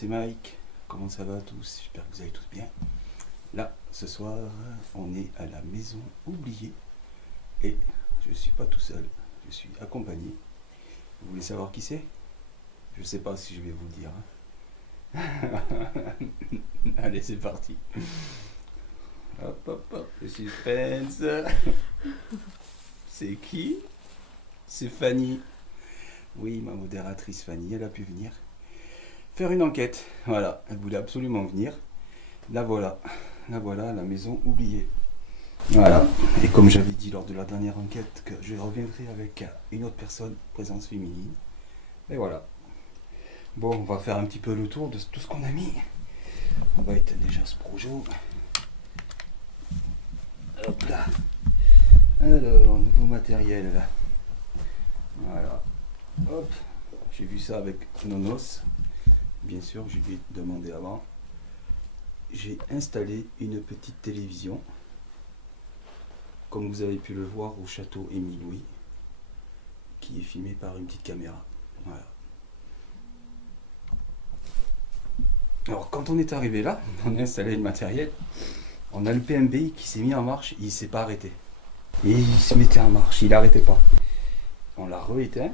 c'est Mike. Comment ça va tous? J'espère que vous allez tous bien. Là, ce soir, on est à la maison oubliée et je ne suis pas tout seul, je suis accompagné. Vous voulez savoir qui c'est? Je ne sais pas si je vais vous le dire. Allez, c'est parti. Hop, hop, hop, le suspense. C'est qui? C'est Fanny. Oui, ma modératrice Fanny, elle a pu venir faire une enquête. Voilà, elle voulait absolument venir. La voilà, la maison oubliée. Voilà, et comme j'avais dit lors de la dernière enquête que je reviendrai avec une autre personne, présence féminine. Et voilà. Bon, on va faire un petit peu le tour de tout ce qu'on a mis. On va éteindre déjà ce projo. Hop là. Alors, nouveau matériel là. Voilà. Hop. J'ai vu ça avec Nonos. Bien sûr, je lui ai demandé avant. J'ai installé une petite télévision. Comme vous avez pu le voir au château Émile Louis, qui est filmé par une petite caméra. Voilà. Alors quand on est arrivé là, on a installé le matériel, on a le PMBI qui s'est mis en marche, il ne s'est pas arrêté. Et il se mettait en marche, il n'arrêtait pas. On l'a re-éteint,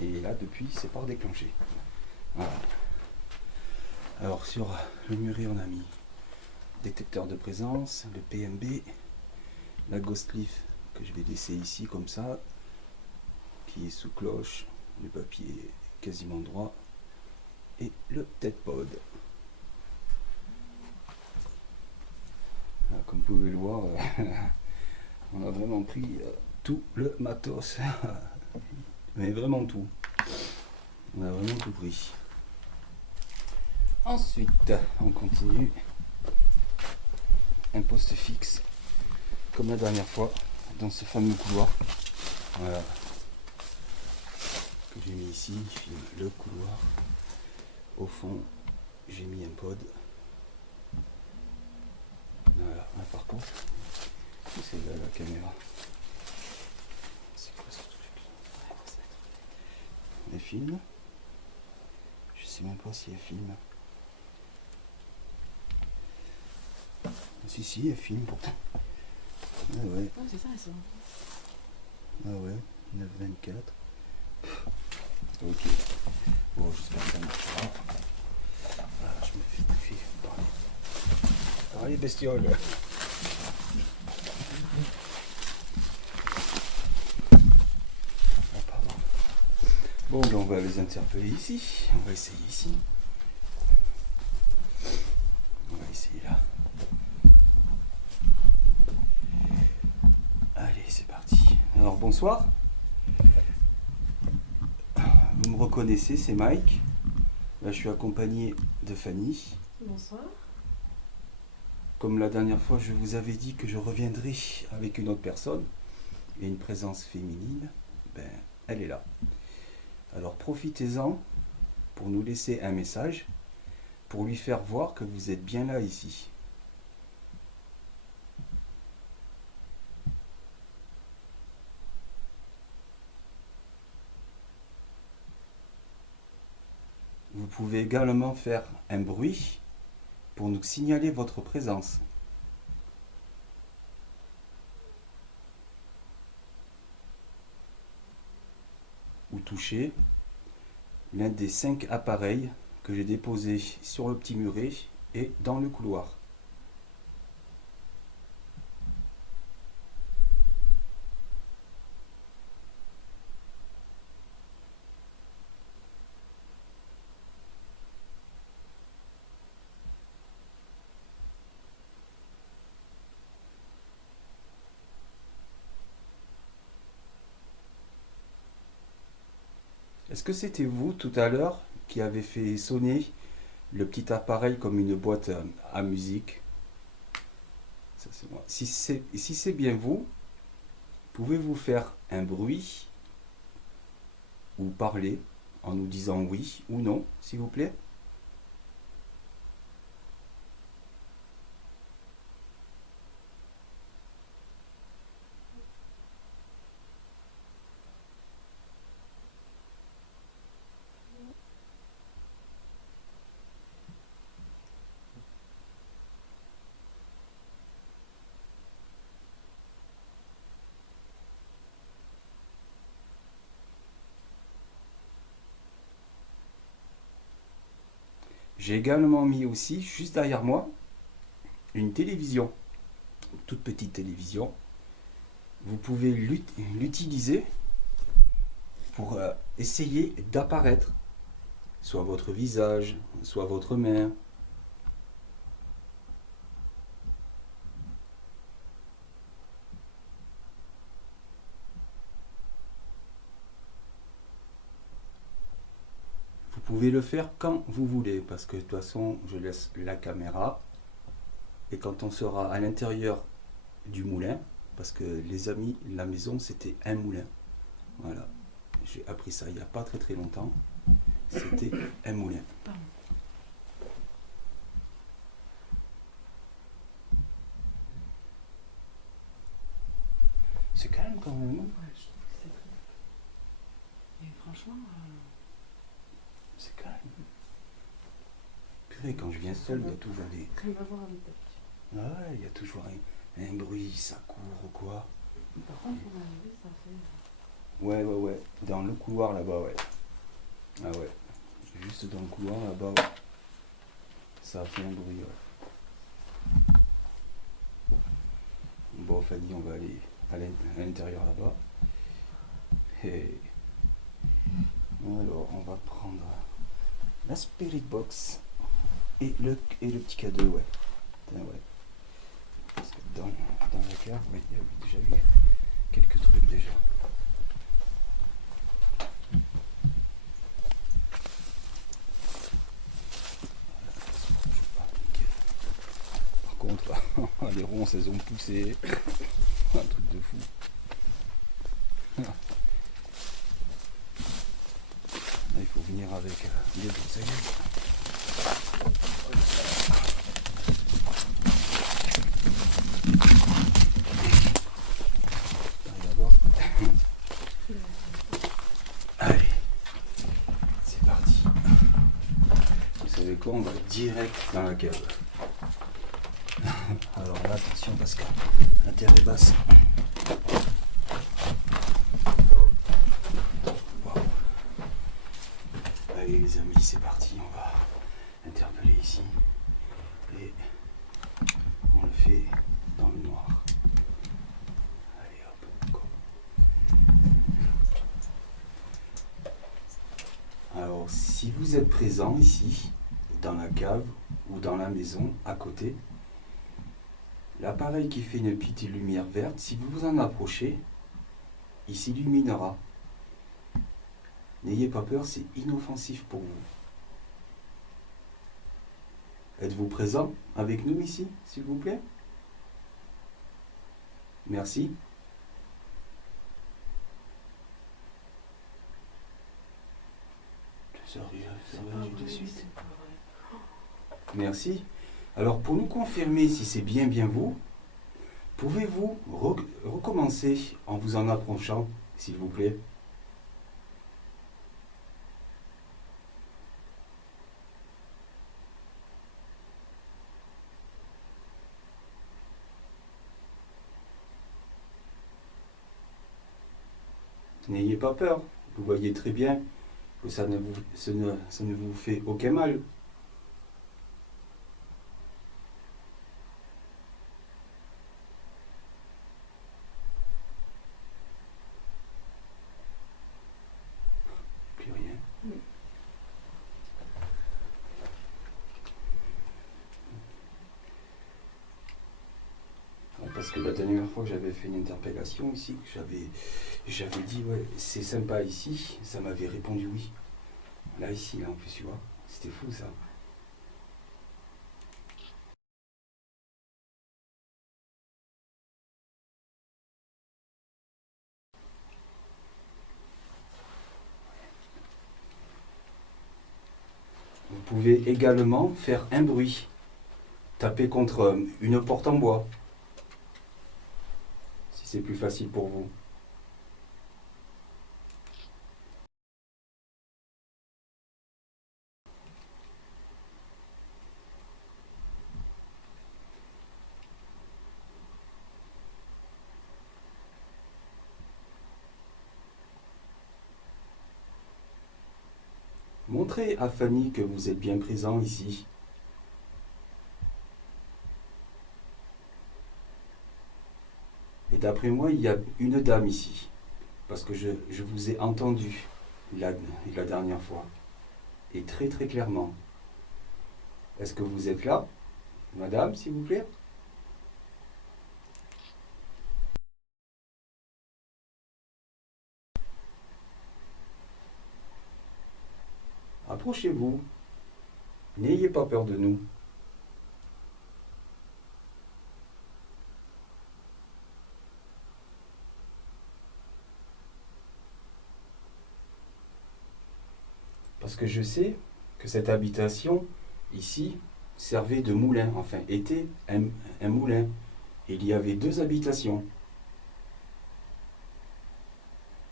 et là depuis il s'est pas redéclenché. Voilà. Alors sur le muret on a mis détecteur de présence, le PMB, la ghost leaf que je vais laisser ici comme ça, qui est sous cloche, le papier est quasiment droit, et le TEDpod. Comme vous pouvez le voir, on a vraiment pris tout le matos, mais vraiment tout. On a vraiment tout pris. Ensuite, on continue. Un poste fixe, comme la dernière fois, dans ce fameux couloir. Voilà. Que j'ai mis ici, il filme le couloir. Au fond, j'ai mis un pod. Voilà, ah, par contre, c'est là la caméra. C'est quoi ce truc là? Elle filme. Je sais même pas si elle filme. Si, elle filme pourtant. Ah ouais. Ah, c'est ça, ça. Ah ouais, 9,24. Ok. Bon, j'espère que ça marchera. Ah, je me fais bouffer. Allez, bestiole. Ah, pardon. Bon, ben, on va les interpeller ici. On va essayer ici. On va essayer là. Allez, c'est parti. Alors, bonsoir. Vous me reconnaissez, c'est Mike. Là, je suis accompagné de Fanny. Bonsoir. Comme la dernière fois, je vous avais dit que je reviendrai avec une autre personne et une présence féminine, ben, elle est là. Alors profitez-en pour nous laisser un message, pour lui faire voir que vous êtes bien là ici. Vous pouvez également faire un bruit pour nous signaler votre présence. Ou toucher l'un des 5 appareils que j'ai déposés sur le petit muret et dans le couloir. Est-ce que c'était vous tout à l'heure qui avez fait sonner le petit appareil comme une boîte à musique? Ça, c'est moi. Si c'est bien vous, pouvez-vous faire un bruit ou parler en nous disant oui ou non, s'il vous plaît? J'ai également mis aussi, juste derrière moi, une télévision. Une toute petite télévision. Vous pouvez l'utiliser pour essayer d'apparaître. Soit votre visage, soit votre main. Vous pouvez le faire quand vous voulez, parce que de toute façon, je laisse la caméra. Et quand on sera à l'intérieur du moulin, parce que les amis, la maison, c'était un moulin. Voilà. J'ai appris ça il n'y a pas très très longtemps. C'était un moulin. C'est calme quand même. Ouais, je trouve que c'est très. Et franchement. C'est calme. Purée, quand je viens seul, il y a toujours des. Rien à voir avec d'habitude. Ah ouais, il y a toujours un bruit, ça court ou quoi. Par contre, pour arriver, ça fait. Ouais. Dans le couloir là-bas, ouais. Ah ouais. Juste dans le couloir là-bas, ouais. Ça a fait un bruit, ouais. Bon, Fanny, on va aller à l'intérieur là-bas. Et alors, on va prendre la Spirit Box et le petit cadeau, ouais. Putain, ouais. Parce que dans la cave, ouais, il y a déjà eu quelques trucs déjà. Par contre, les ronces, elles ont poussé. Un truc de fou. Là, il faut venir avec des broussailles. Allez, c'est parti. Vous savez quoi, on va direct dans la cave. Alors là, attention parce que la terre est basse. Wow. Allez les amis, c'est parti, on va interpeller ici. Et on le fait dans le noir. Allez hop, go. Alors si vous êtes présent ici, dans la cave ou dans la maison à côté, l'appareil qui fait une petite lumière verte, si vous vous en approchez, il s'illuminera. N'ayez pas peur, c'est inoffensif pour vous. Êtes-vous présent avec nous ici, s'il vous plaît? Merci. Ça réagit de suite. Merci. Alors pour nous confirmer si c'est bien vous, pouvez-vous recommencer en vous en approchant, s'il vous plaît? N'ayez pas peur, vous voyez très bien que ça ne vous fait aucun mal. Plus rien. Parce que la dernière fois que j'avais fait une interpellation ici, j'avais dit ouais c'est sympa ici, ça m'avait répondu oui. Là ici, là en plus tu vois, c'était fou ça. Vous pouvez également faire un bruit, taper contre une porte en bois, si c'est plus facile pour vous. montrer à Fanny que vous êtes bien présent ici. Et d'après moi, il y a une dame ici. Parce que je vous ai entendu la dernière fois. Et très très clairement. Est-ce que vous êtes là, madame, s'il vous plaît? Approchez-vous. N'ayez pas peur de nous. Parce que je sais que cette habitation, ici, servait de moulin, enfin, était un moulin. Il y avait 2 habitations.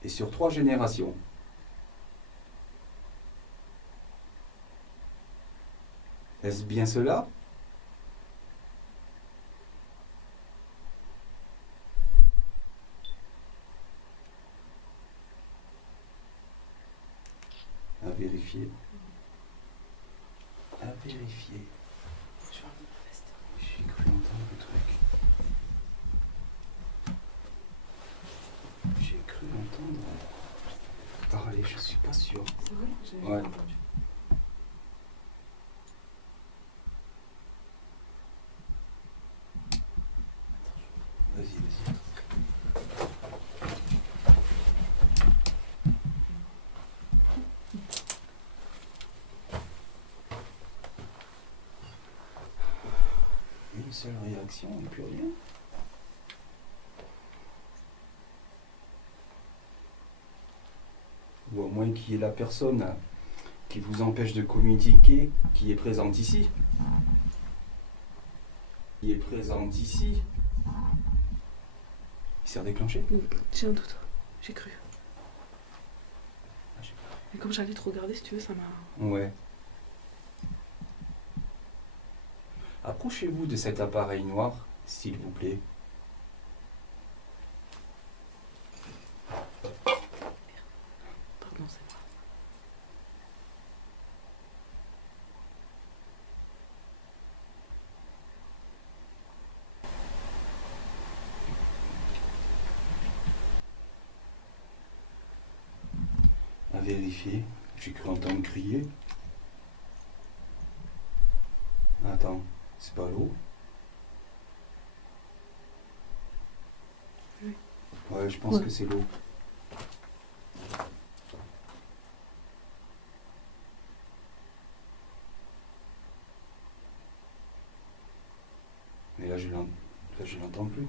Et sur 3 générations. Est-ce bien cela? À vérifier. À vérifier. Je vais enlever ma veste. J'ai cru entendre le truc. J'ai cru entendre parler, je suis pas sûr. C'est vrai? J'ai Ouais. entendu. Vas-y, vas-y. Une seule réaction et plus rien. Ou au moins qu'il y ait la personne qui vous empêche de communiquer, qui est présente ici. Qui est présente ici. Il s'est redéclenché? J'ai un doute. J'ai cru. Ah, j'ai Mais comme j'allais te regarder, si tu veux, ça m'a. Ouais. Approchez-vous de cet appareil noir, s'il vous plaît. Pardon, c'est moi. À vérifier. J'ai cru entendre crier. Attends, c'est pas l'eau? Oui. Ouais, je pense Ouais. que c'est l'eau. Mais là, je l'entends plus.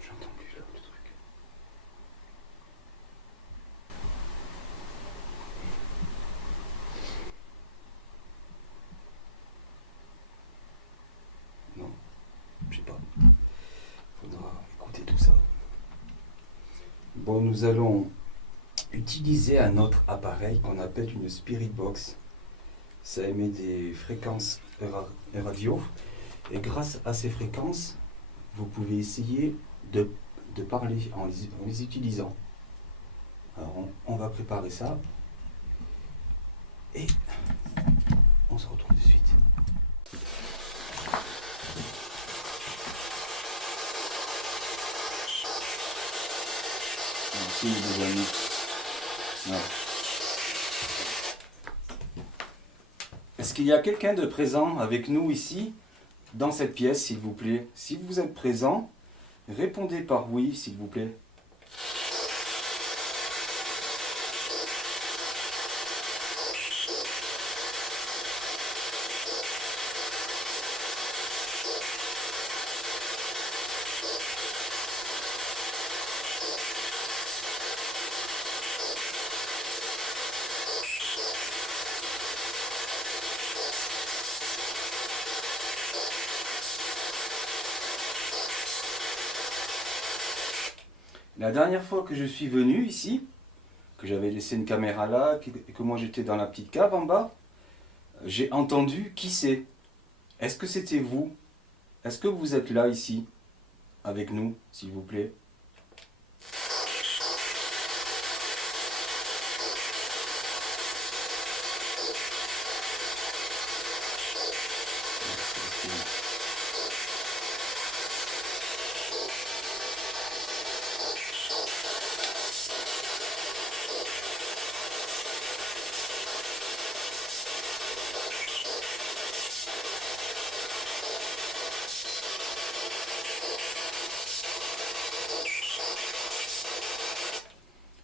J'entends plus là, le truc. Non, je sais pas. Faudra écouter tout ça. Bon, nous allons utiliser un autre appareil qu'on appelle une Spirit Box. Ça émet des fréquences radio. Et grâce à ces fréquences, vous pouvez essayer de parler en les utilisant. Alors on va préparer ça. Et on se retrouve de suite. Merci les amis. Ouais. Est-ce qu'il y a quelqu'un de présent avec nous ici, dans cette pièce, s'il vous plaît? Si vous êtes présent, répondez par oui, s'il vous plaît. La dernière fois que je suis venu ici, que j'avais laissé une caméra là, et que moi j'étais dans la petite cave en bas, j'ai entendu qui c'est. Est-ce que c'était vous? Est-ce que vous êtes là ici, avec nous, s'il vous plaît?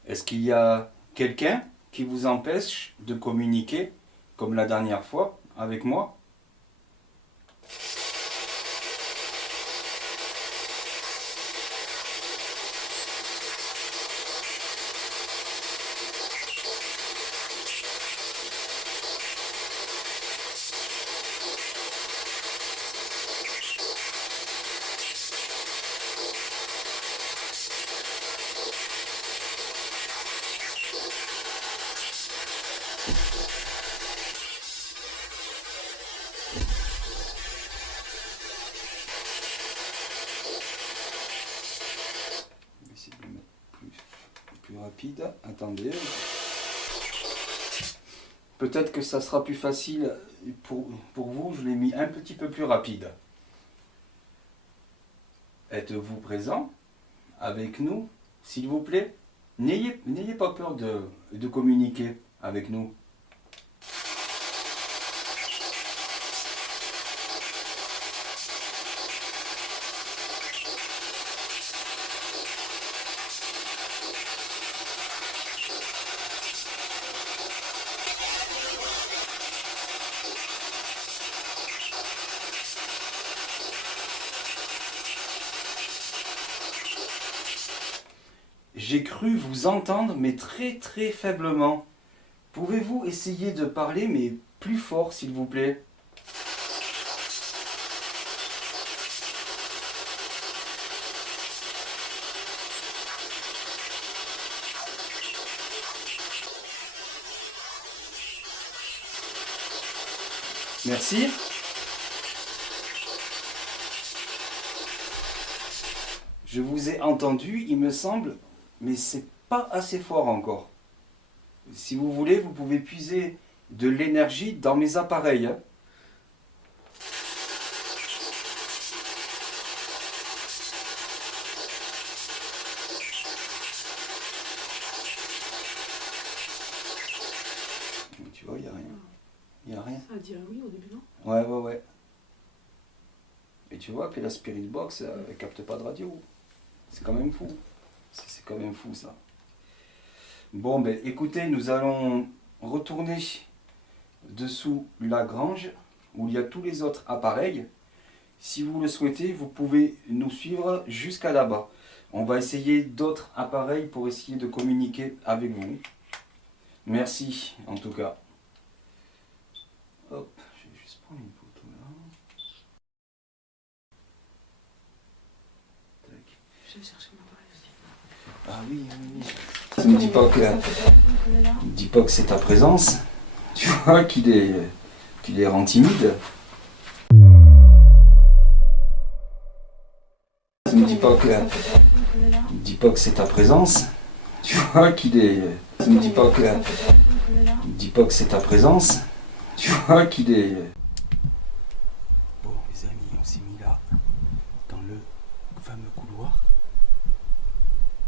Est-ce qu'il y a quelqu'un qui vous empêche de communiquer, comme la dernière fois, avec moi? Je vais essayer de le mettre plus rapide. Attendez. Peut-être que ça sera plus facile pour vous. Je l'ai mis un petit peu plus rapide. Êtes-vous présent avec nous, s'il vous plaît? N'ayez pas peur de communiquer avec nous. J'ai cru vous entendre, mais très très faiblement. Pouvez-vous essayer de parler, mais plus fort, s'il vous plaît? Merci. Je vous ai entendu, il me semble, mais c'est pas assez fort encore. Si vous voulez, vous pouvez puiser de l'énergie dans mes appareils. Tu vois, il n'y a rien. Il n'y a rien. Ça a dit oui au début, non? Ouais. Et tu vois que la Spirit Box, elle capte pas de radio. C'est quand même fou. C'est quand même fou, ça. Bon, ben écoutez, nous allons retourner dessous la grange où il y a tous les autres appareils. Si vous le souhaitez, vous pouvez nous suivre jusqu'à là-bas. On va essayer d'autres appareils pour essayer de communiquer avec vous. Merci en tout cas. Hop, je vais juste prendre une photo là. Tac. Je vais chercher mon appareil aussi. Ah oui. Ne dis pas que c'est ta présence. Tu vois qu'il les rend timides. Ne dis pas que c'est ta présence. Tu vois qu'il est. Ne dis pas que c'est ta présence. Tu vois qu'il est. Bon, les amis, on s'est mis là, dans le fameux couloir.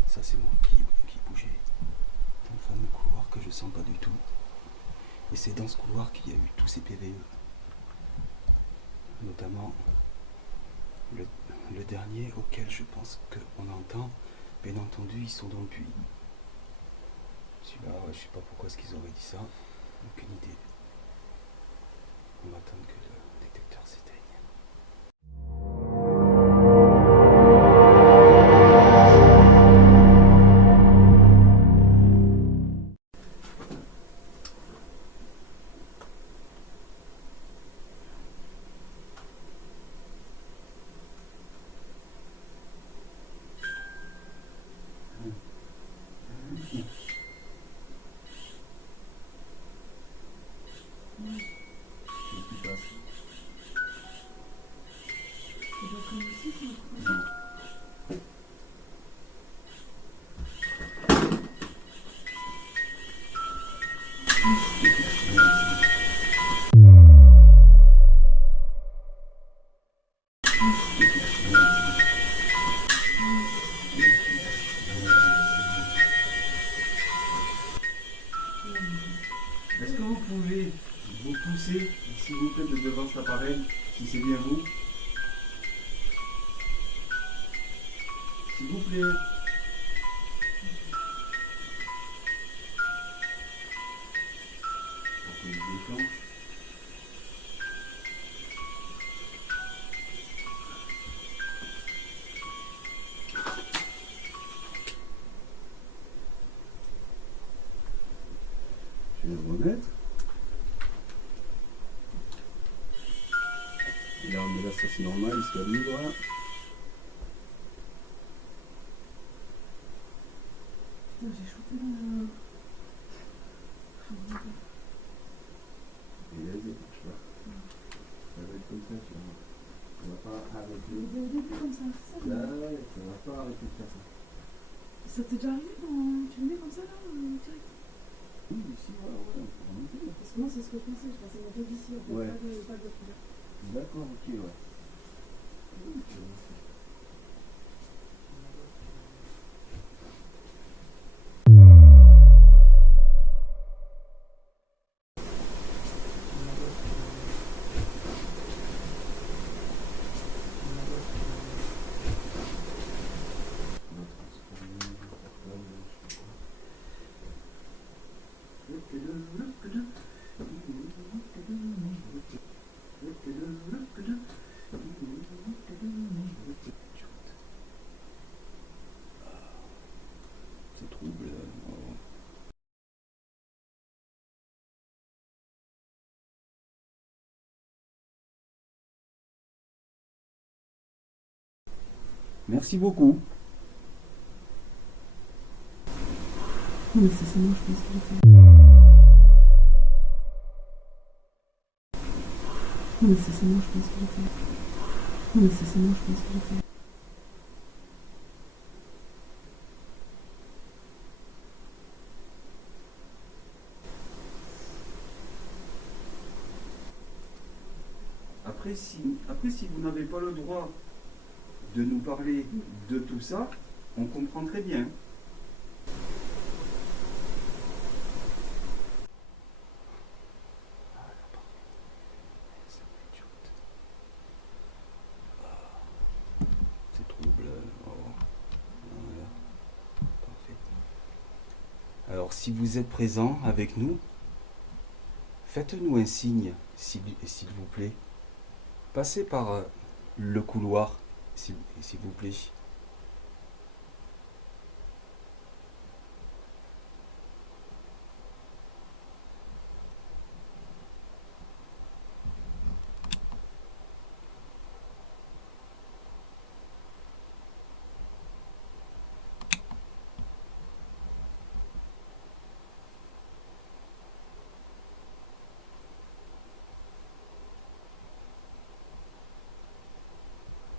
Ça, c'est moi qui bougeait. Dans le fameux couloir que je sens pas du tout. Et c'est dans ce couloir qu'il y a eu tous ces PVE. Notamment le dernier auquel je pense qu'on entend. Bien entendu, ils sont dans le puits. Celui-là, je sais pas pourquoi est-ce qu'ils auraient dit ça. Aucune idée. On va attendre que le détecteur s'éteigne. Est-ce que vous pouvez vous pousser, s'il vous plaît, de devant cet appareil, si c'est bien vous? S'il vous plaît. Pour que je déclenche. Je vais le remettre. Et là, mais là, ça c'est normal, il se calibre. Putain, j'ai chauffé le. Et là, il marche pas. Ça va être comme ça, tu vois. On va pas arrêter. Vous avez dit comme ça, c'est ça? Là, ouais, ça va pas arrêter de faire ça. Ça t'est déjà arrivé quand tu le mets comme ça là, direct? Oui, ici, ouais, on peut remonter. Parce que moi, c'est ce que je pensais, je pensais monter d'ici, en fait, Ouais. pas de couleur. D'accord, ok, ouais. Oui, tu vois. C'est trouble. Merci beaucoup. Non, mais c'est moi, je pense que je fais. Non, mais c'est moi, je pense que je fais. Non, mais c'est moi, je pense que je fais. Après, si vous n'avez pas le droit de nous parler de tout ça, on comprend très bien. C'est trouble. Oh. Voilà. Parfait. Alors, si vous êtes présent avec nous, faites-nous un signe, s'il vous plaît. Passez par le couloir, s'il vous plaît.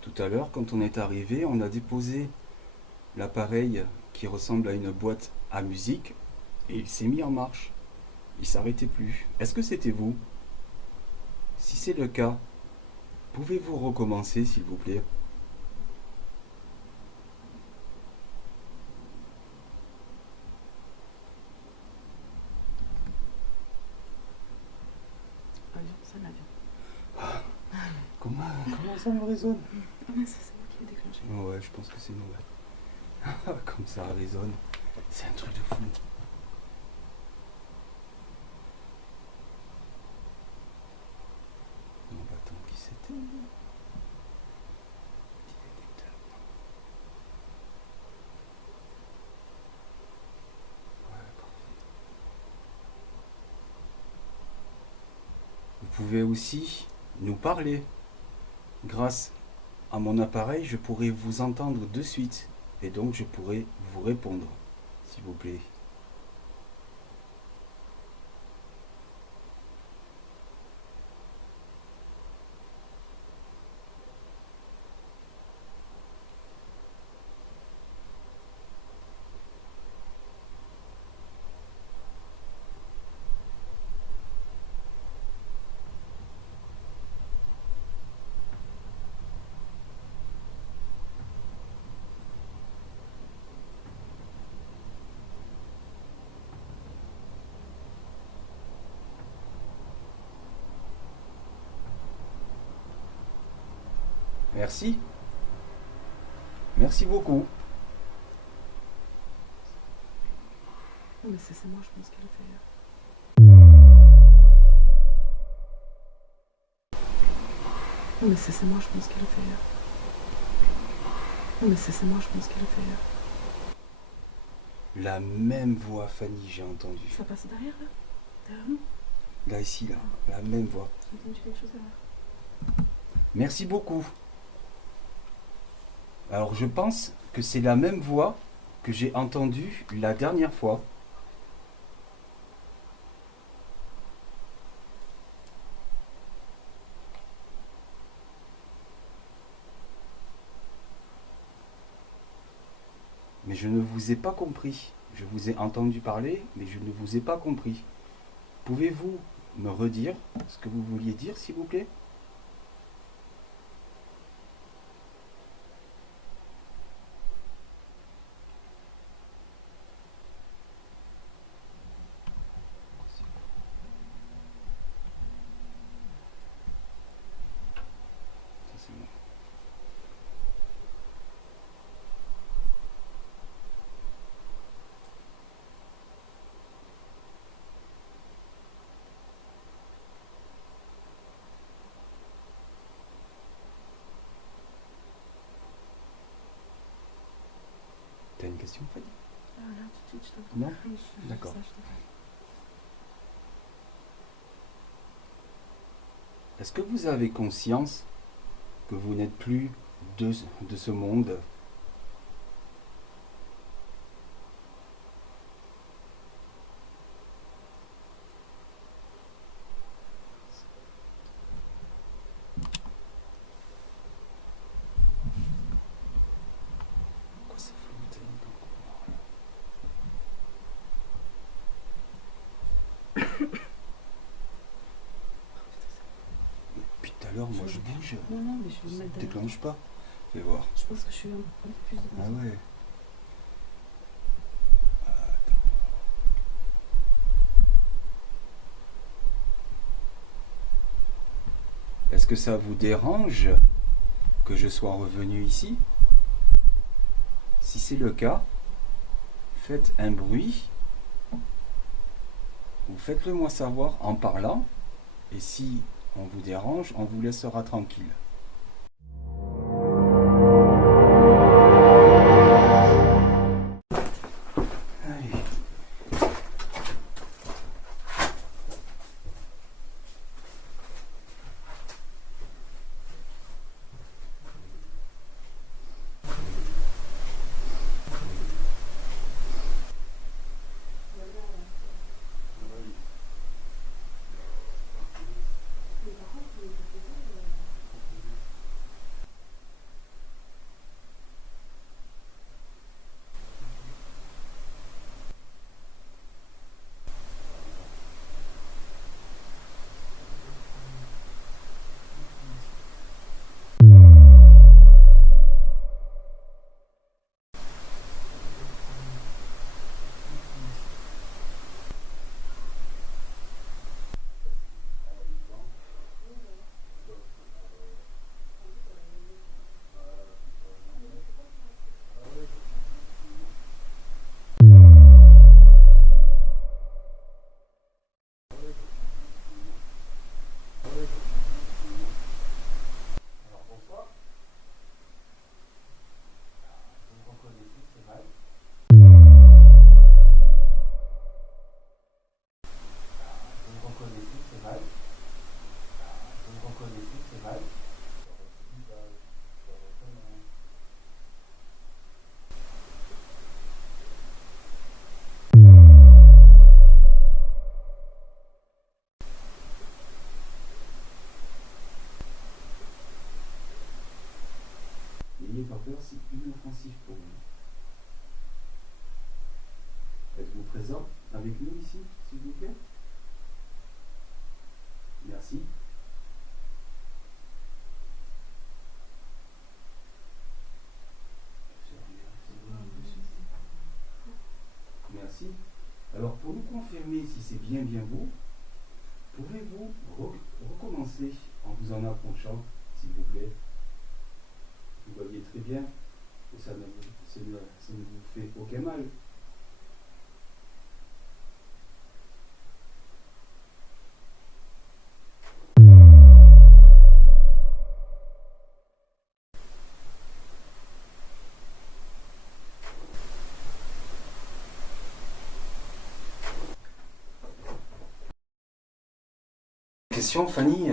Tout à l'heure, quand on est arrivé, on a déposé l'appareil qui ressemble à une boîte à musique et il s'est mis en marche. Il s'arrêtait plus. Est-ce que c'était vous? Si c'est le cas, pouvez-vous recommencer, s'il vous plaît? Avion, ça l'avion. Comment ça me résonne? Ah, mais ça, c'est moi qui l'ai déclenché. Ouais, je pense que c'est nous. Ouais. Comme ça résonne. C'est un truc de fou. Non, bah attends, qui c'était? Petit détecteur. Ouais, parfait. Vous pouvez aussi nous parler. Grâce à mon appareil, je pourrai vous entendre de suite. Et donc, je pourrai vous répondre, s'il vous plaît. Merci. Merci beaucoup. Non, mais c'est moi, je pense qu'elle a fait. Non, mais c'est moi, je pense qu'elle a fait. Non, mais c'est moi, je pense qu'elle a fait. La même voix, Fanny, j'ai entendu. Ça passe derrière, là? Derrière nous? Là, ici, là. La même voix. J'ai entendu quelque chose derrière. Merci beaucoup. Alors, je pense que c'est la même voix que j'ai entendue la dernière fois. Mais je ne vous ai pas compris. Je vous ai entendu parler, mais je ne vous ai pas compris. Pouvez-vous me redire ce que vous vouliez dire, s'il vous plaît? Ça, c'est bon. T'as une question, Fanny? Ah, là, tout de suite, je t'entends. Non? Oui, D'accord. ça, je t'entends. Est-ce que vous avez conscience que vous n'êtes plus de ce monde? Pourquoi ça flotte dans le couloir, là? Depuis tout à l'heure, moi je bouge. Non, non, mais je vais me Ça mettre ne derrière. déclenche pas. Fais voir. Je pense que je suis un peu plus de Ah ouais. Est-ce que ça vous dérange que je sois revenu ici? Si c'est le cas, faites un bruit, ou faites-le moi savoir en parlant, et si on vous dérange, on vous laissera tranquille. Allez. N'ayez pas peur, c'est inoffensif pour vous. Êtes-vous présent avec nous ici, s'il vous plaît? Merci. Merci. Alors, pour nous confirmer si c'est bien vous, pouvez-vous recommencer en vous en approchant, s'il vous plaît? Vous voyez très bien que ça ne vous fait aucun mal. Question, Fanny?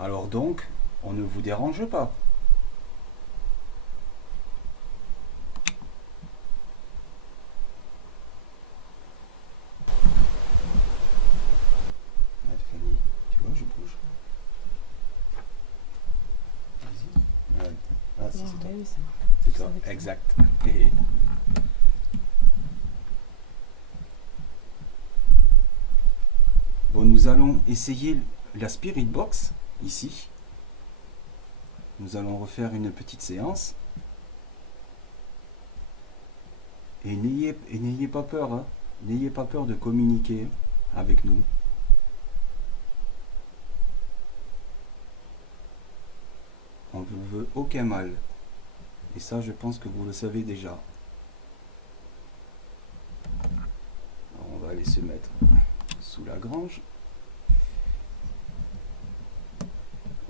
Alors donc, on ne vous dérange pas. Ouais, Fanny, tu vois, je bouge. Vas-y. Ouais. Ah, si, c'est toi. Oui, ça. C'est toi, exact. Et... Bon, nous allons essayer la Spirit Box, ici. Nous allons refaire une petite séance. Et n'ayez pas peur, hein. N'ayez pas peur de communiquer avec nous. On ne vous veut aucun mal. Et ça, je pense que vous le savez déjà. Alors, on va aller se mettre sous la grange.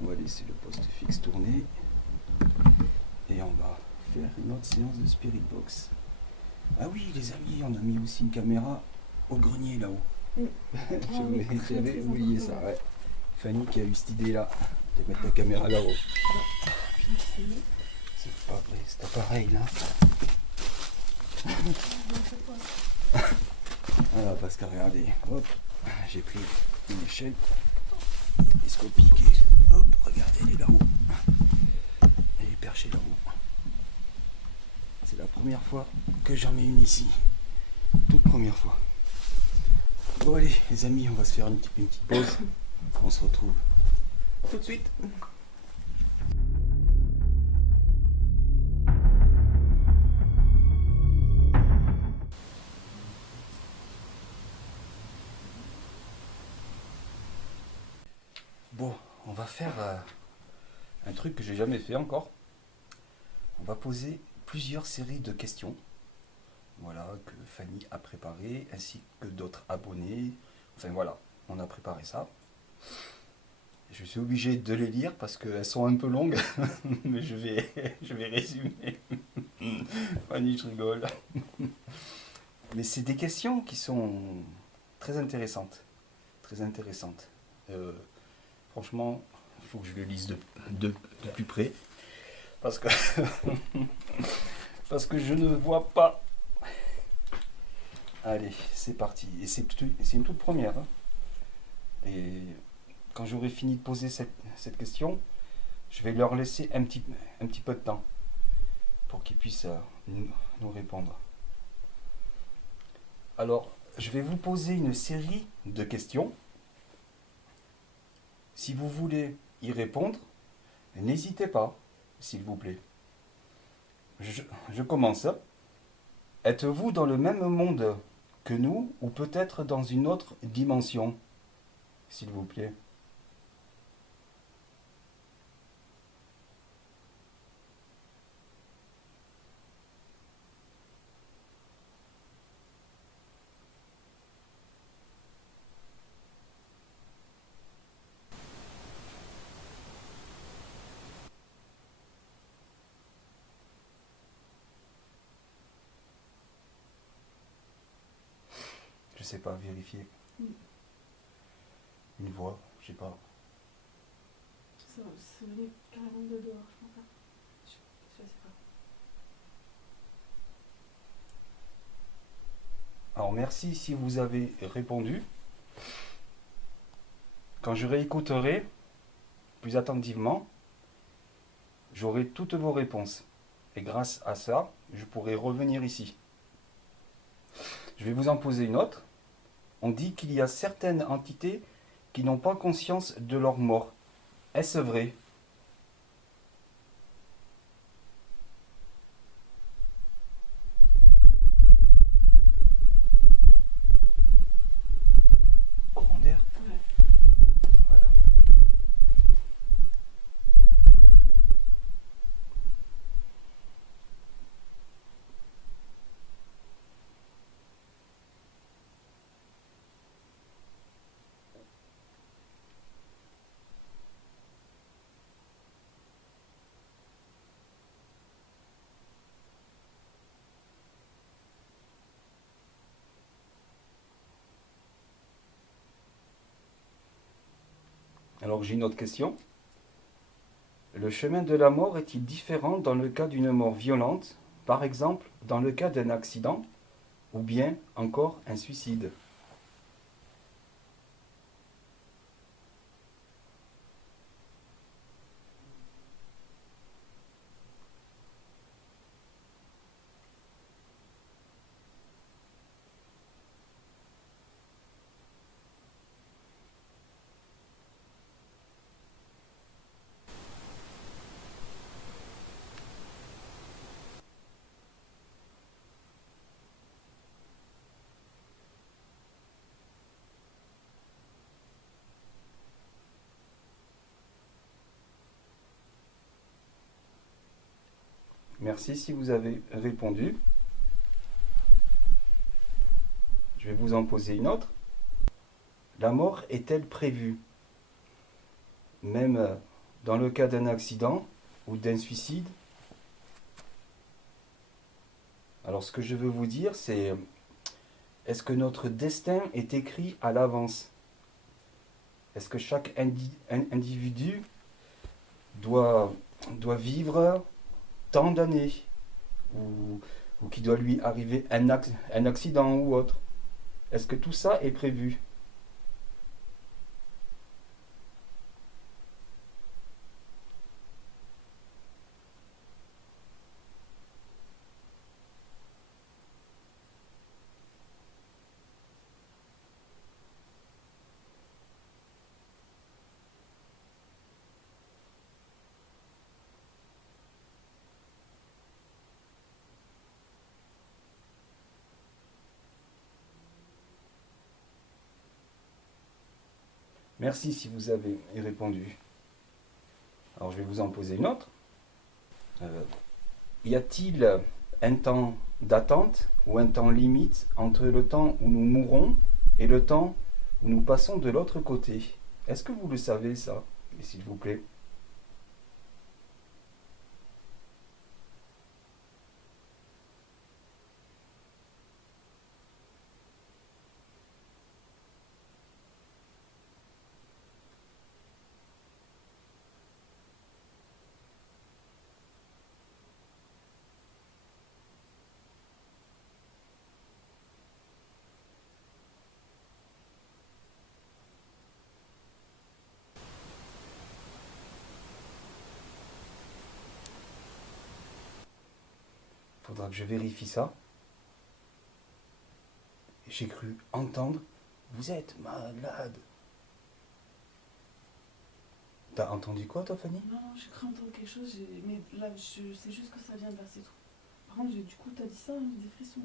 On va laisser le poste fixe tourner. Et on va faire une autre séance de Spirit Box. Ah oui, les amis, on a mis aussi une caméra au grenier là-haut. J'avais oublié ça, ouais. Fanny qui a eu cette idée-là, de mettre la caméra là-haut. C'est pas vrai, c'est pareil là. Voilà, parce que regardez, hop, j'ai pris une échelle télescopique et hop, regardez, elle est là-haut. Elle est perchée là-haut. C'est la première fois que j'en mets une ici. Toute première fois. Bon allez les amis, on va se faire une petite pause. On se retrouve tout de suite. Bon, on va faire un truc que j'ai jamais fait encore. On va poser plusieurs séries de questions. Voilà, que Fanny a préparé, ainsi que d'autres abonnés. Enfin voilà, on a préparé ça. Je suis obligé de les lire parce qu'elles sont un peu longues, mais je vais résumer. Fanny, je rigole. Mais c'est des questions qui sont très intéressantes. Très intéressantes. Franchement, il faut que je le lise de plus près. Parce que, parce que je ne vois pas Allez, c'est parti. Et c'est une toute première, hein. Et quand j'aurai fini de poser cette question, je vais leur laisser un petit peu de temps pour qu'ils puissent nous répondre. Alors, je vais vous poser une série de questions. Si vous voulez y répondre, n'hésitez pas, s'il vous plaît. Je commence. Êtes-vous dans le même monde que nous ou peut-être dans une autre dimension, s'il vous plaît? Je sais pas, vérifier. Mm. Une voix, je sais pas. C'est venu carrément de dehors, je pense. Je sais pas. Alors merci si vous avez répondu. Quand je réécouterai plus attentivement, j'aurai toutes vos réponses. Et grâce à ça, je pourrai revenir ici. Je vais vous en poser une autre. On dit qu'il y a certaines entités qui n'ont pas conscience de leur mort. Est-ce vrai? Courant d'air? Ouais. Voilà. Alors j'ai une autre question. Le chemin de la mort est-il différent dans le cas d'une mort violente, par exemple dans le cas d'un accident, ou bien encore un suicide? Merci si vous avez répondu. Je vais vous en poser une autre. La mort est-elle prévue, même dans le cas d'un accident ou d'un suicide? Alors ce que je veux vous dire, c'est est-ce que notre destin est écrit à l'avance? Est-ce que chaque individu doit vivre tant d'années ou qu'il doit lui arriver un accident ou autre? Est-ce que tout ça est prévu? Merci si vous avez répondu. Alors je vais vous en poser une autre. Y a-t-il un temps d'attente ou un temps limite entre le temps où nous mourrons et le temps où nous passons de l'autre côté? Est-ce que vous le savez ça, s'il vous plaît? faudra que je vérifie ça. J'ai cru entendre, vous êtes malade. T'as entendu quoi, toi, Fanny? Non, non, j'ai cru entendre quelque chose, mais là, c'est juste que ça vient de là, c'est tout. Par contre, du coup, t'as dit ça, j'ai des frissons.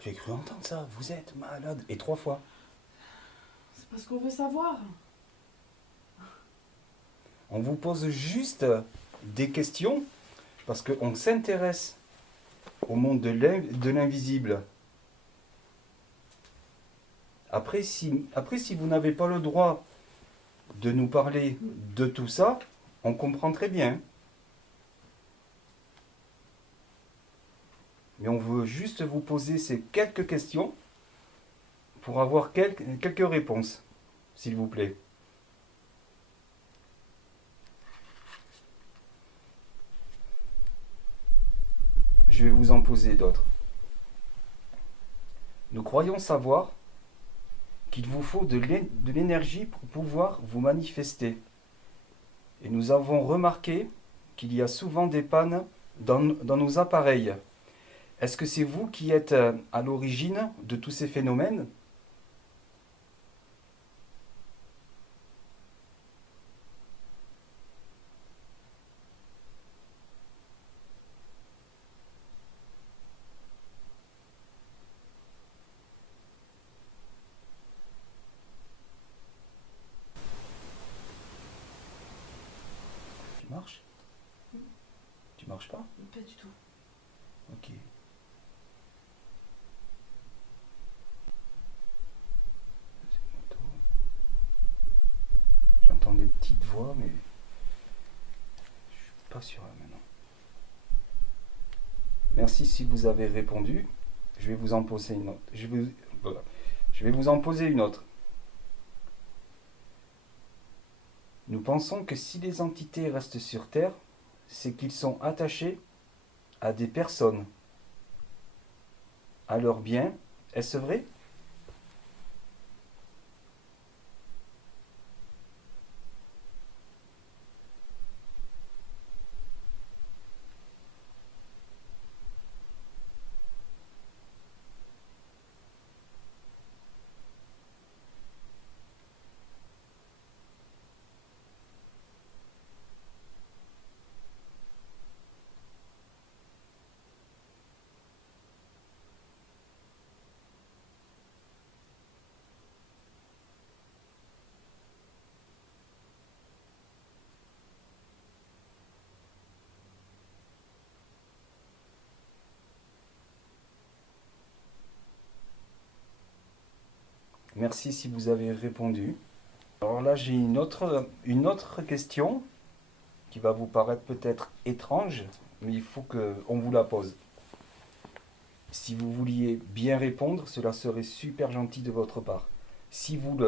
J'ai cru entendre ça, vous êtes malade. Et 3 fois. C'est parce qu'on veut savoir. On vous pose juste des questions parce qu'on s'intéresse au monde de l'invisible. Après, si vous n'avez pas le droit de nous parler de tout ça, on comprend très bien. Mais on veut juste vous poser ces quelques questions pour avoir quelques réponses, s'il vous plaît. Je vais vous en poser d'autres. Nous croyons savoir qu'il vous faut de l'énergie pour pouvoir vous manifester. Et nous avons remarqué qu'il y a souvent des pannes dans nos appareils. Est-ce que c'est vous qui êtes à l'origine de tous ces phénomènes ? Tu marches ? Tu marches pas ? Pas du tout. Ok. J'entends des petites voix, mais je suis pas sûr là maintenant. Merci si vous avez répondu. Je vais vous en poser une autre. Je vais vous en poser une autre. Nous pensons que si les entités restent sur Terre, c'est qu'ils sont attachés à des personnes, à leurs biens. Est-ce vrai ? Merci si vous avez répondu. Alors là, j'ai une autre question qui va vous paraître peut-être étrange, mais il faut qu'on vous la pose. Si vous vouliez bien répondre, cela serait super gentil de votre part. Si vous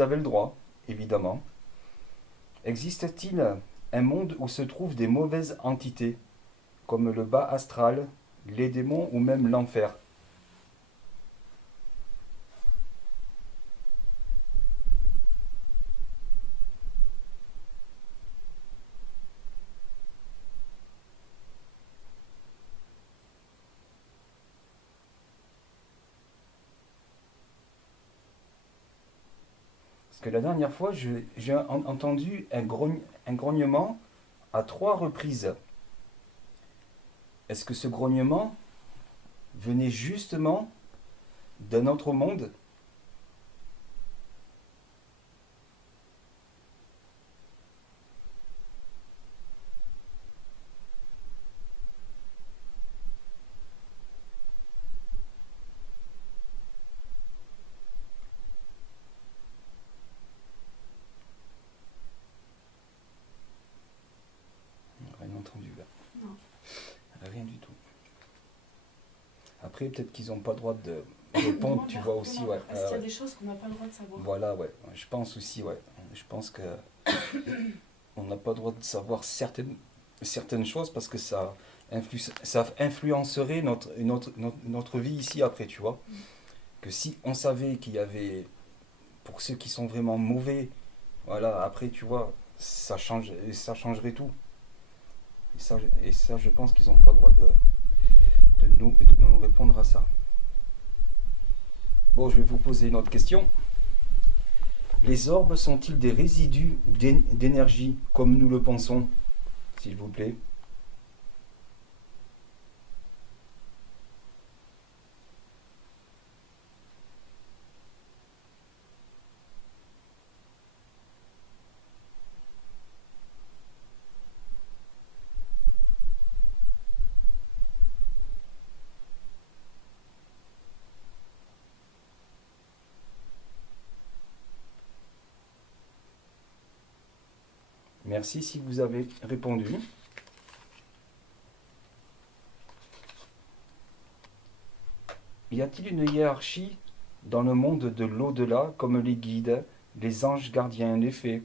avez le droit, évidemment. Existe-t-il un monde où se trouvent des mauvaises entités, comme le bas astral, les démons ou même l'enfer ? Parce que la dernière fois, j'ai entendu un grognement à 3 reprises. Est-ce que ce grognement venait justement d'un autre monde ? Rien entendu là. Non. Rien du tout. Après, peut-être qu'ils n'ont pas le droit de répondre, tu vois aussi, ouais. Est-ce qu'il y a des choses qu'on n'a pas le droit de savoir ? Voilà, ouais. Je pense aussi, ouais. Je pense que on n'a pas le droit de savoir certaines choses parce que ça influencerait notre vie ici après, tu vois. Que si on savait qu'il y avait, pour ceux qui sont vraiment mauvais, voilà, après, tu vois, ça changerait tout. Et ça je pense qu'ils n'ont pas le droit de nous répondre à ça. Bon, je vais vous poser une autre question. Les orbes sont-ils des résidus d'énergie comme nous le pensons, s'il vous plaît? Merci si vous avez répondu. Y a-t-il une hiérarchie dans le monde de l'au-delà, comme les guides, les anges gardiens, les fées?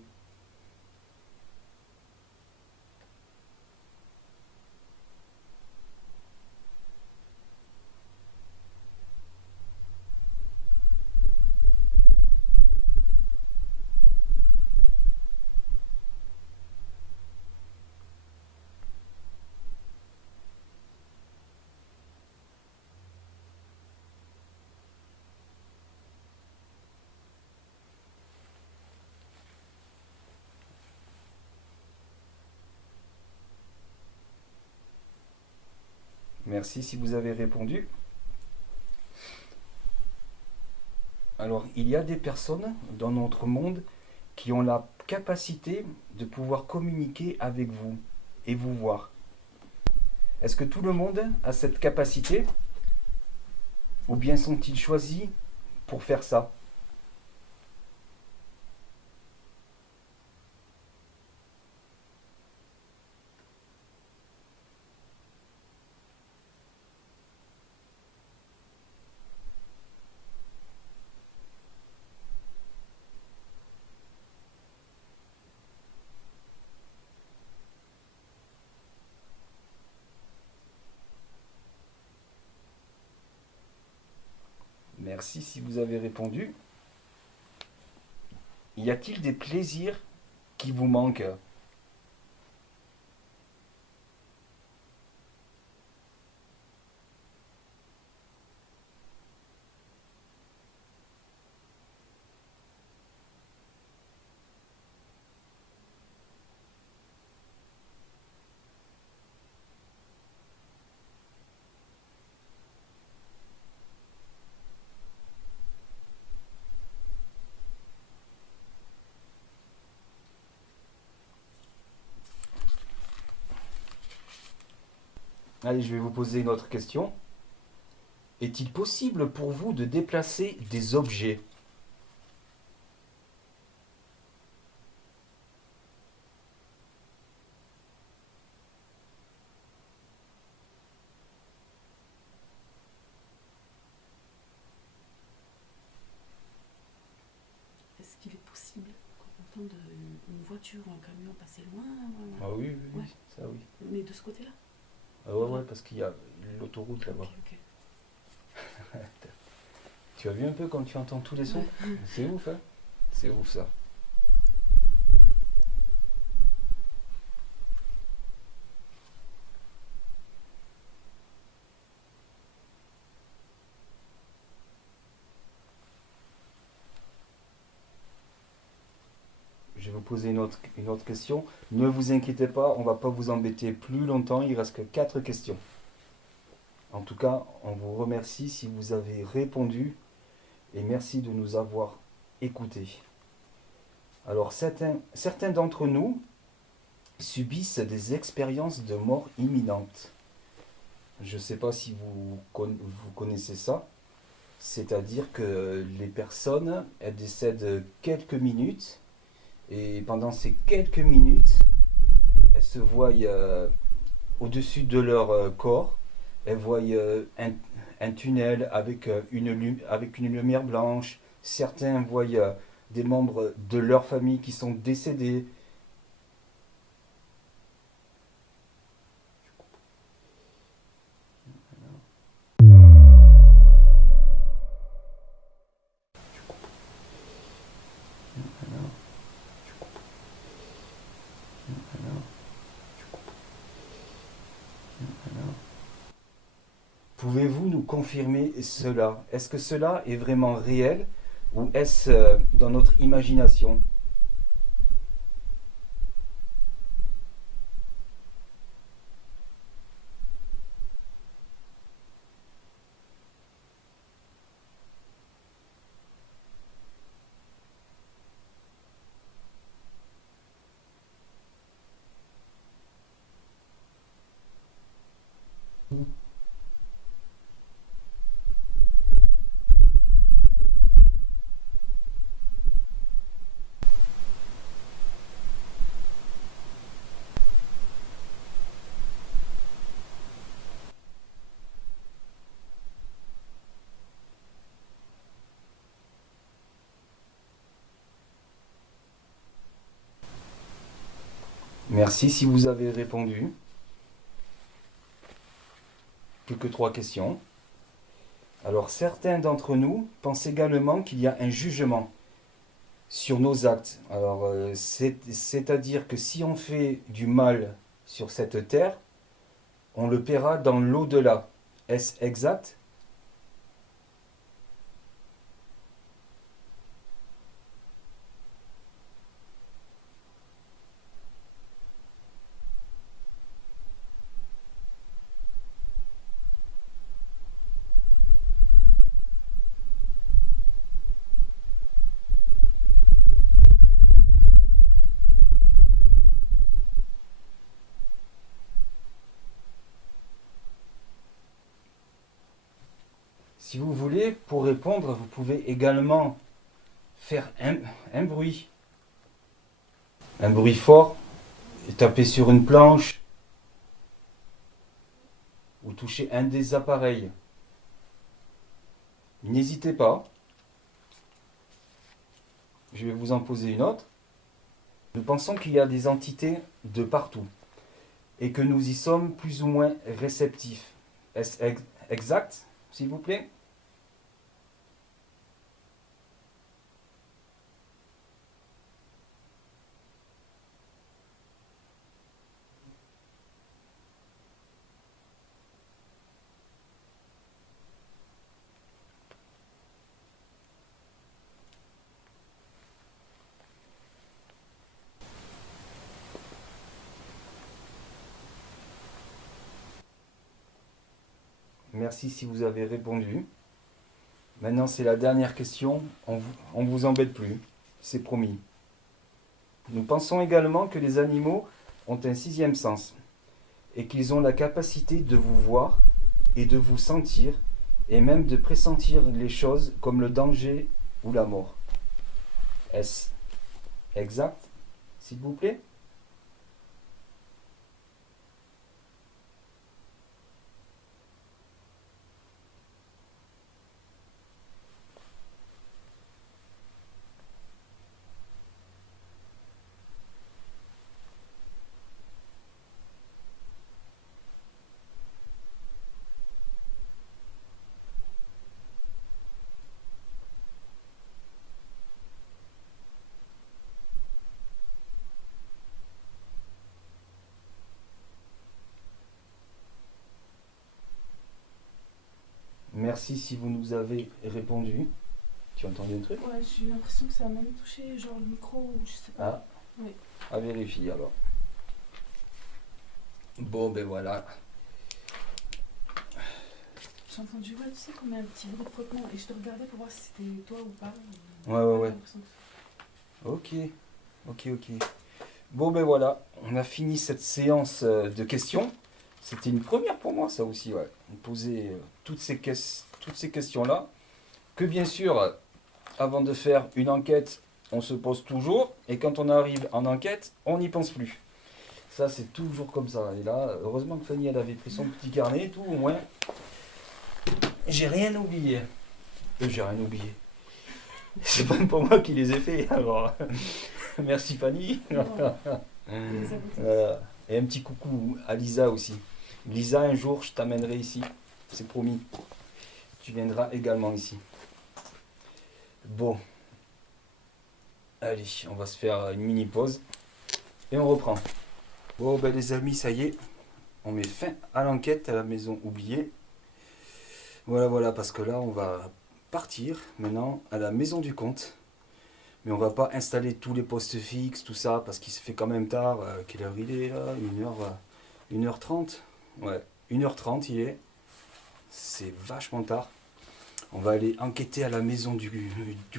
Merci si vous avez répondu. Alors, il y a des personnes dans notre monde qui ont la capacité de pouvoir communiquer avec vous et vous voir. Est-ce que tout le monde a cette capacité ou bien sont-ils choisis pour faire ça? Merci si vous avez répondu. Y a-t-il des plaisirs qui vous manquent? Allez, je vais vous poser une autre question. Est-il possible pour vous de déplacer des objets? Est-ce qu'il est possible qu'on entende une voiture ou un camion passer loin, Ah oui, oui, oui, Ouais. ça oui. mais de ce côté-là? Ah ouais, ouais, parce qu'il y a l'autoroute là-bas. Ok. Tu as vu un peu quand tu entends tous les sons? Ouais. C'est ouf, hein? C'est ouf ça. Je vais vous poser une autre question. Ne vous inquiétez pas, on ne va pas vous embêter plus longtemps, il reste que 4 questions. En tout cas, on vous remercie si vous avez répondu et merci de nous avoir écoutés. Alors certains d'entre nous subissent des expériences de mort imminente. Je ne sais pas si vous connaissez ça. C'est-à-dire que les personnes, elles décèdent quelques minutes et pendant ces quelques minutes, elles se voient au-dessus de leur corps, elles voient un tunnel avec avec une lumière blanche. Certains voient des membres de leur famille qui sont décédés. Pouvez-vous nous confirmer cela? Est-ce que cela est vraiment réel ou est-ce dans notre imagination? Merci si vous avez répondu. Plus que 3 questions. Alors certains d'entre nous pensent également qu'il y a un jugement sur nos actes. Alors c'est-à-dire que si on fait du mal sur cette terre, on le paiera dans l'au-delà. Est-ce exact? Si vous voulez, pour répondre, vous pouvez également faire un bruit. Un bruit fort, et taper sur une planche ou toucher un des appareils. N'hésitez pas. Je vais vous en poser une autre. Nous pensons qu'il y a des entités de partout et que nous y sommes plus ou moins réceptifs. Est-ce exact, s'il vous plaît? Merci si vous avez répondu. Maintenant, c'est la dernière question. On vous embête plus. C'est promis. Nous pensons également que les animaux ont un sixième sens et qu'ils ont la capacité de vous voir et de vous sentir et même de pressentir les choses comme le danger ou la mort. Est-ce exact, s'il vous plaît? Merci si vous nous avez répondu. Tu as entendu un truc? Ouais, j'ai eu l'impression que ça a même touché, genre le micro ou je sais pas. Ah, Oui. à vérifier alors. Bon, ben voilà. J'ai entendu, ouais, tu sais, comme un petit bruit de frottement et je te regardais pour voir si c'était toi ou pas. Ouais. J'ai l'impression que- Ok. Bon, ben voilà. On a fini cette séance de questions. C'était une première pour moi, ça aussi, ouais. Poser toutes ces questions-là. Que bien sûr, avant de faire une enquête, on se pose toujours. Et quand on arrive en enquête, on n'y pense plus. Ça, c'est toujours comme ça. Et là, heureusement que Fanny, elle avait pris son petit carnet et tout, au moins. J'ai rien oublié. J'ai rien oublié. C'est pas pour moi qui les ai fait, alors. Merci Fanny. Non, les abonnés. Et un petit coucou à Lisa aussi. Lisa, un jour, je t'amènerai ici. C'est promis. Tu viendras également ici. Bon. Allez, on va se faire une mini pause. Et on reprend. Bon, ben les amis, ça y est. On met fin à l'enquête à la maison oubliée. Voilà, parce que là, on va partir maintenant à la maison du comte. Mais on va pas installer tous les postes fixes, tout ça, parce qu'il se fait quand même tard. Quelle heure il est là? 1h30. Ouais, 1h30 il est. C'est vachement tard. On va aller enquêter à la maison du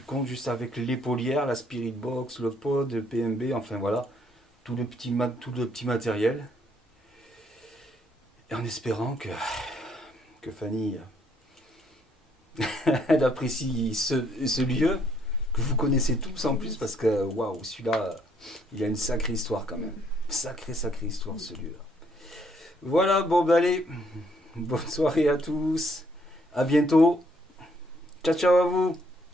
comte, juste avec l'épaulière, la spirit box, le pod, le PMB, enfin voilà, tout le petit matériel. Et en espérant que Fanny elle apprécie ce lieu que vous connaissez tous en plus, parce que waouh, celui-là, il a une sacrée histoire quand même. Sacrée histoire ce lieu-là. Voilà, bon bah allez, bonne soirée à tous, à bientôt, ciao à vous.